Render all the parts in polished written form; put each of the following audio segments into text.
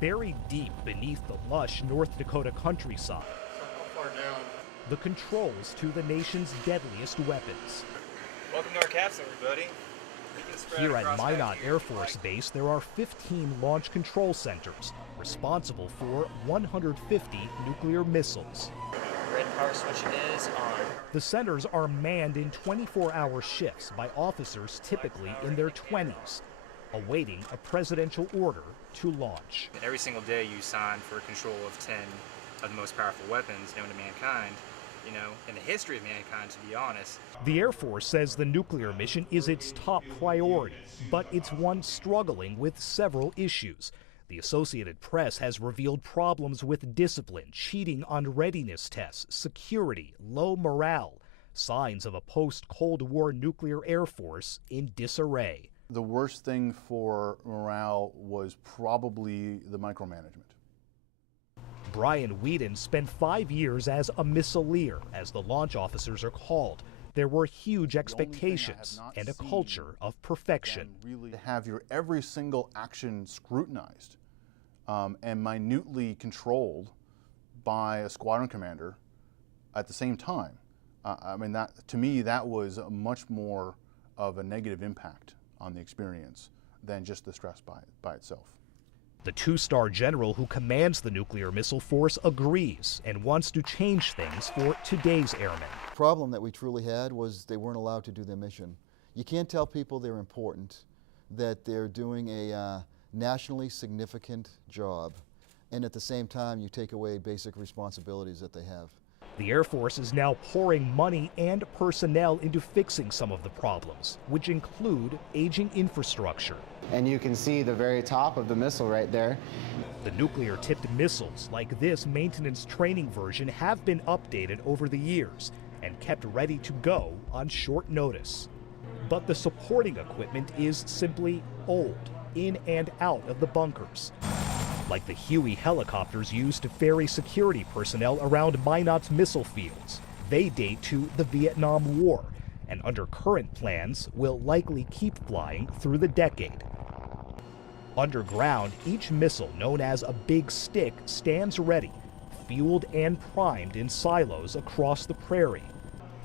Buried deep beneath the lush North Dakota countryside, How far down? the controls to the nation's deadliest weapons. Welcome to our capsule, everybody. Here at Minot Air Force Base, there are 15 launch control centers responsible for 150 nuclear missiles. Red power switch is on. The centers are manned in 24-hour shifts by officers typically in their 20s, awaiting a presidential order to launch. Every single day you sign for control of 10 of the most powerful weapons known to mankind, you know, in the history of mankind, to be honest. The Air Force says the nuclear mission is its top priority, but it's one struggling with several issues. The Associated Press has revealed problems with discipline, cheating on readiness tests, security, low morale, signs of a post-Cold War nuclear Air Force in disarray. The worst thing for morale was probably the micromanagement. Brian Whedon spent 5 years as a missileer, as the launch officers are called. There were huge expectations and a culture of perfection. Really to have your every single action scrutinized and minutely controlled by a squadron commander at the same time. I mean, that to me, that was much more of a negative impact on the experience than just the stress by itself. The two-star general who commands the nuclear missile force agrees and wants to change things for today's airmen. The problem that we truly had was they weren't allowed to do their mission. You can't tell people they're important, that they're doing a nationally significant job, and at the same time you take away basic responsibilities that they have. The Air Force is now pouring money and personnel into fixing some of the problems, which include aging infrastructure. And you can see the very top of the missile right there. The nuclear-tipped missiles, like this maintenance training version, have been updated over the years and kept ready to go on short notice. But the supporting equipment is simply old, in and out of the bunkers. Like the Huey helicopters used to ferry security personnel around Minot's missile fields. They date to the Vietnam War, and under current plans will likely keep flying through the decade. Underground, each missile, known as a big stick, stands ready, fueled and primed in silos across the prairie.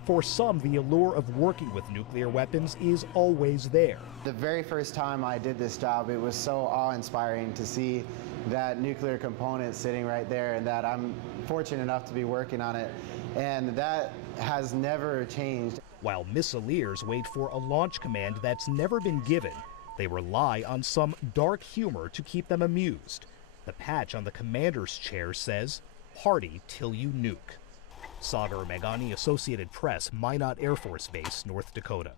For some, the allure of working with nuclear weapons is always there. The very first time I did this job, it was so awe-inspiring to see that nuclear component sitting right there, and that I'm fortunate enough to be working on it, and that has never changed. While missileers wait for a launch command that's never been given, they rely on some dark humor to keep them amused. The patch on the commander's chair says, "Party till you nuke." Sagar Meghani, Associated Press, Minot Air Force Base, North Dakota.